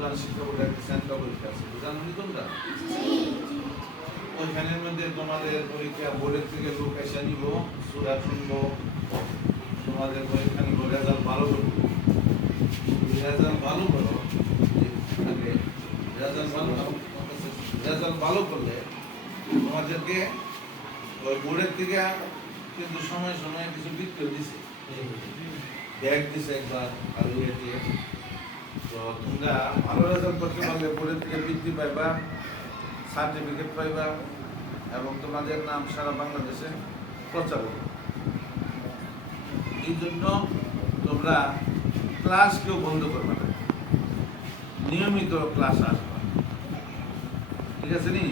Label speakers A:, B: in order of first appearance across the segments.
A: কোরআন শিক্ষা বোর্ডের একটা সেন্টার পরীক্ষা আছে। জানো তোমরা ওইখানের মধ্যে তোমাদের পরীক্ষা বোর্ডের থেকে লোক এসে নিব সুরা শুনব তোমাদের পরীক্ষা নিব রেজাল্ট ভালো করব। রেজাল্ট ভালো করো রেজাল্ট ভালো রেজাল্ট ভালো করলে তোমাদেরকে ওই বোর্ডের থেকে কিন্তু সময় সময় কিছু বৃত্তিও দিছে। ব্যাগ দিছে একবার আর ইয়ে দিয়ে তো তোমরা ভালো রেজাল্ট করতে পারলে বোর্ডের থেকে বৃত্তি পাইবা সার্টিফিকেট পাইবা এবং তোমাদের নাম সারা বাংলাদেশে প্রচার হবে। এই জন্য তোমরা ক্লাস কেউ বন্ধ করবে না। নিয়মিত ক্লাস আসবে। ঠিক আছে নি?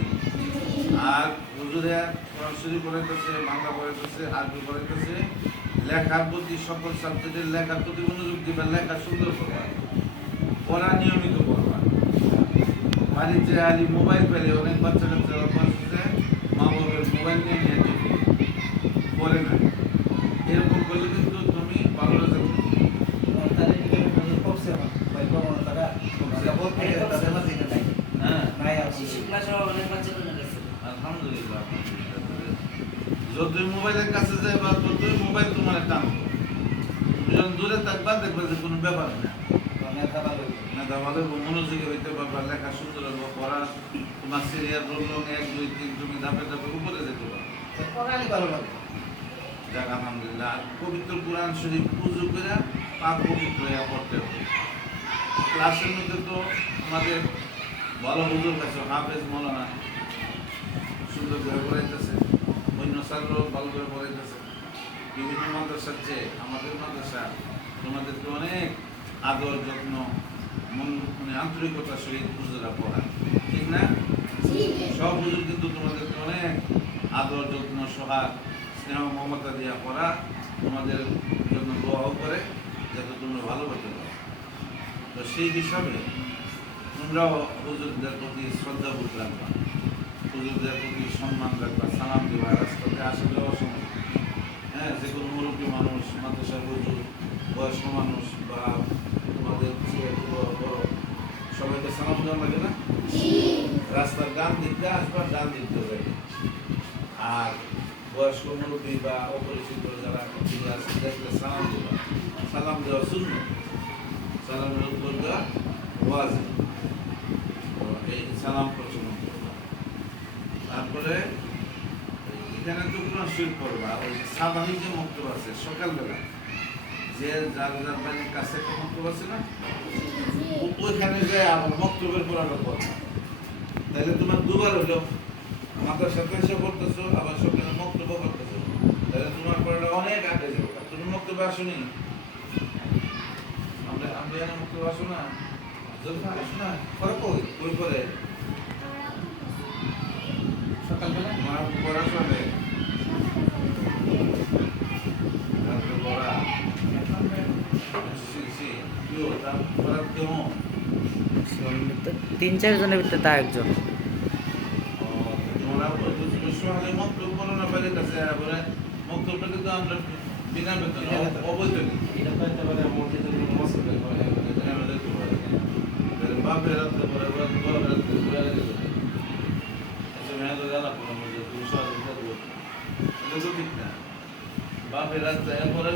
A: আর হুজুরে সরাসরি পড়াইতেছে, বাংলা পড়াইতেছে আরবি পড়াইতেছে, লেখার প্রতি সকল সাবজেক্টের লেখার প্রতি মনোযোগ দিবা, লেখা সুন্দর করবা। পড়া নিয়মিত করবা বাড়িতে আলি মোবাইল পেলে অনেক বাচ্চা কাচ্চারা বসে মা বাবার মোবাইল নিয়ে নিয়ে টিভি পড়ে না। এরকম করলে কিন্তু তুমি করবে। হ্যাঁ। আলহামদুলিল্লাহ। যতই মোবাইলের কাছে যায় বা ততই মোবাইল তোমার যখন দূরে থাকবা দেখবে যে কোনো ব্যাপার না। না ভালো মনোযোগী হইতে পারবা লেখা সুন্দর হব পড়া তোমার সিরিয়াল রোল এক দুই তিন তুমি ধাপে ধাপে উপরে যেতে পারো। যাক আলহামদুলিল্লাহ পবিত্র কোরআন শরীফ পুজো করে পাক পবিত্র হইয়া পড়তে হবে। ক্লাসের মধ্যে তো আমাদের ভালো হুজুর কাছে হাফেজ মৌলানা। সুন্দর করে পড়াইতেছে। অন্য স্যাররাও ভালো করে পড়াইতেছে। বিভিন্ন মাদ্রাসার চেয়ে আমাদের মাদ্রাসা তোমাদেরকে অনেক আদর যত্ন মন মানে আন্তরিকতার সহিত হুজুরা পড়ায় ঠিক না? সব হুজুর কিন্তু তোমাদেরকে অনেক আদর যত্ন সোহাগ স্নেহ মমতা দিয়া পড়া তোমাদের জন্য দোয়াও করে যাতে তোমরা ভালো হতে পারো। তো সেই হিসাবে তোমরাও হুজুরদের প্রতি শ্রদ্ধা বোধ রাখবা। হুজুরদের প্রতি সম্মান রাখবা সালাম দেবা রাস্তাতে আসা যাওয়ার সময়। হ্যাঁ যে কোনো মুরব্বী মানুষ মাদ্রাসার হুজুর বয়স্ক মানুষ বা তোমাদের চেয়ে বড় বড় লাগে না? রাস্তার ডান দিক দিয়ে আসবা ডান দিয়ে যাবে আর বয়স্ক মুরব্বী বা অপরিচিত যারা আছে দেখলে সালাম দেবা সালাম দেওয়া শূন্য সালামের উত্তর দেওয়া ওয়াজিব। তো এই সালাম প্রচলন করবা তারপরে এখানে তো কোনো শরীর করবা ওই সাবাহি যে মক্তব আছে, সকালবেলা যে যার যার বাড়ির কাছে মক্তব আছে না? ওইখানে যে আবার মক্তবের পড়াটা করবা তাহলে তোমার দুবার হলো মাথার সাথে এসে পড়তেছো আবার সকালে মক্তব্য করতেছো। তাহলে তোমার পড়াটা অনেক আগে যাবে। আর তুমি মক্তব্য আসোনি? আমরা আমরা এখানে মক্তব্য আসো না। যদি আসো না পরে কই? কই করে
B: সকালবেলা?
A: আমার পড়া বিনা বেতন অবৈতনিক
B: এটা তো ঘরে
A: বাপের রাত্রে পরে